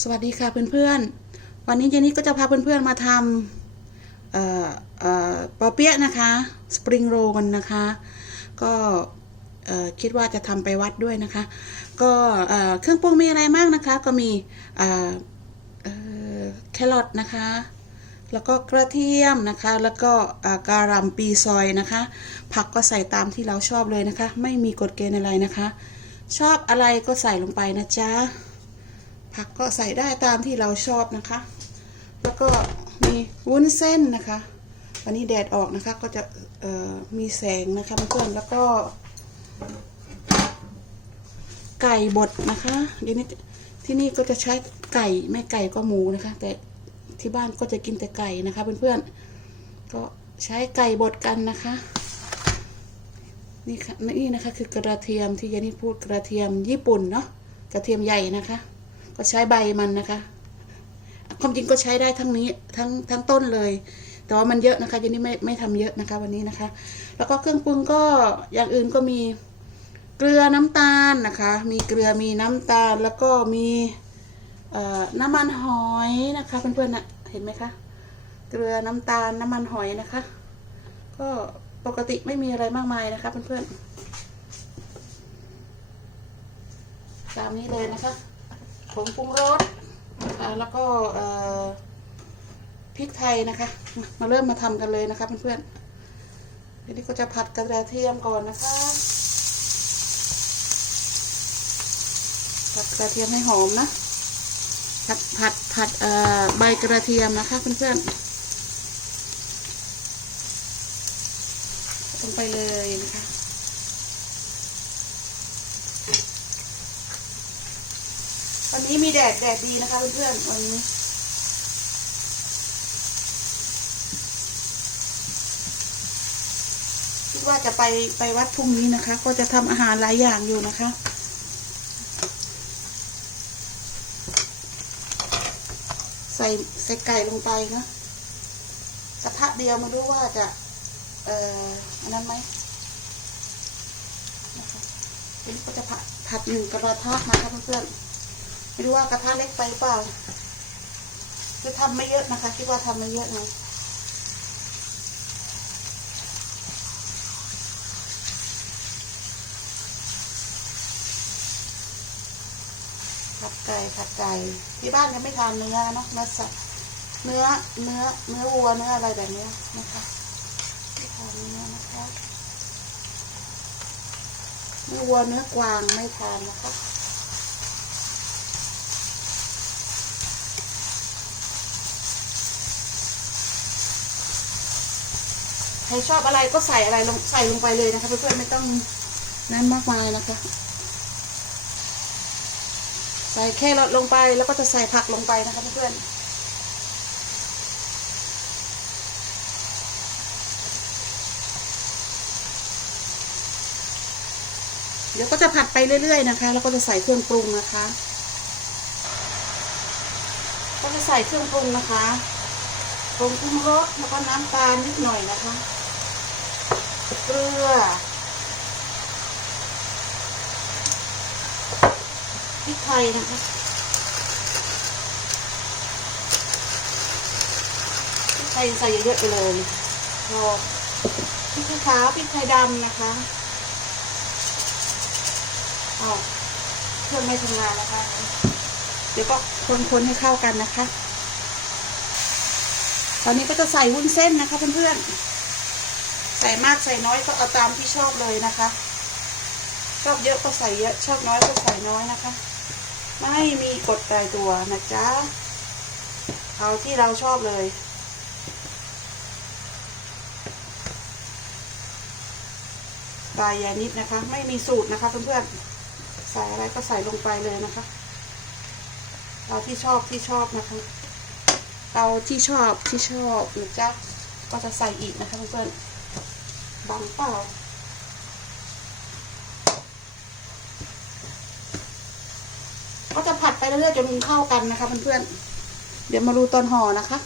สวัสดีค่ะเพื่อนๆ วันนี้เจนี่ก็จะพาเพื่อนๆมาทำเปอเปี๊ยะนะคะสปริงโรลกันนะคะ ก็คิดว่าจะทำไปวัดด้วยนะคะ ก็เอ่อเครื่องปรุงมีอะไรมากนะคะ ก็มีเอ่อเอ่อแครอทนะคะ แล้วก็กระเทียมนะคะ แล้วก็การัมปีซอยนะคะ ผักก็ใส่ตามที่เราชอบเลยนะคะ ไม่มีกฎเกณฑ์อะไรนะคะ ชอบอะไรก็ใส่ลงไปนะจ๊ะ ผักก็ใส่ได้ตามที่เราชอบนะคะ แล้วก็มีวุ้นเส้นนะคะวันนี้แดดออกนะคะก็จะมีแสงนะคะเพื่อนๆแล้วก็ ไก่บดนะคะเดี๋ยวนี้ที่นี่ก็จะใช้ไก่ไม่ไก่ก็หมูนะคะ แต่ที่บ้านก็จะกินแต่ไก่นะคะเพื่อนๆก็ใช้ไก่บดกันนะคะนี่ค่ะนี่นะคะคือกระเทียมที่ยานี่พูดกระเทียมญี่ปุ่นเนาะกระเทียมใหญ่นะคะ ก็ใช้ใบมันนะคะ ความจริงก็ใช้ได้ทั้งนี้ทั้งทั้งต้นเลย แต่ว่ามันเยอะนะคะยานี่ไม่ไม่ทำเยอะนะคะ วันนี้นะคะ แล้วก็เครื่องปรุงก็อย่างอื่นก็มีเกลือน้ำตาลนะคะ มีเกลือมีน้ำตาลแล้วก็มีน้ำมันหอยนะคะเพื่อนๆนะเห็นไหมคะเกลือน้ำตาลน้ำมันหอยนะคะ ก็ปกติไม่มีอะไรมากมายนะคะเพื่อนๆตามนี้เลยนะคะ ผงปรุงรสแล้วก็พริกไทยนะคะ มาเริ่มมาทำกันเลยนะคะเพื่อนๆทีนี้ก็จะผัดกระเทียมก่อนนะคะผัดกระเทียมให้หอมนะผัดผัดผัดใบกระเทียมนะคะเพื่อนๆลงไปเลยนะคะ วันนี้มีแดดแดดดีนะคะเพื่อนๆวันนี้คิดว่าจะไปไปวัดพรุ่งนี้นะคะ ก็จะทำอาหารหลายอย่างอยู่นะคะใส่ใส่ไก่ลงไปนะกระทะเดียวไมารู้ว่าจะ เอ่ออันนั้นไหมนะคะก็จะผัดผัดหนึ่งกระทะนะคะเพื่อนๆ ไม่รู้ว่ากระทะเล็กไปเปล่าจะทำไม่เยอะนะคะ คิดว่าทำไม่เยอะนะผัดไก่ผัดไก่ที่บ้านยังไม่ทานเนื้อเนาะเนื้อสัตว์เนื้อเนื้อเนื้อวัวเนื้ออะไรแบบนี้นะคะไม่ทานเนื้อนะคะเนื้อวัวเนื้อกวางไม่ทานนะคะ รชอบอะไรก็ใส่อะไรลงใส่ลงไปเลยนะคะเพื่อนๆไม่ต้องนั่นมากมายนะคะ ใส่แค่รอทลงไปแล้วก็จะใส่ผักลงไปนะคะเพื่อนๆเดี๋ยวก็จะผัดไปเรื่อย ๆ นะคะ แล้วก็จะใส่เครื่องปรุงนะคะ ก็จะใส่เครื่องปรุงนะคะผงปรุงรสแล้วก็น้ำตาลนิดหน่อยนะคะ เกลือพริกไทยนะคะพริกไทยใส่เยอะๆไปเลยพอพริกไทยขาวพริกไทยดำนะคะอ้าเครื่องไม่ทำงานนะคะ เดี๋ยวก็คนๆให้เข้ากันนะคะ ตอนนี้ก็จะใส่วุ้นเส้นนะคะเพื่อนๆ ใส่มากใส่น้อยก็เอาตามที่ชอบเลยนะคะ ชอบเยอะก็ใส่เยอะชอบน้อยก็ใส่น้อยนะคะ ไม่มีกฎตายตัวนะจ๊ะเอาที่เราชอบเลยตายยานิดนะคะ ไม่มีสูตรนะคะเพื่อนๆใส่อะไรก็ใส่ลงไปเลยนะคะเอาที่ชอบที่ชอบนะคะเอาที่ชอบที่ชอบนะจ๊ะก็จะใส่อีกนะคะเพื่อนๆังเปล่าก็จะผัดไปเรื่อยๆจนมันเข้ากันนะคะเพื่อนๆเดี๋ยวมาดูตอนห่อนะคะ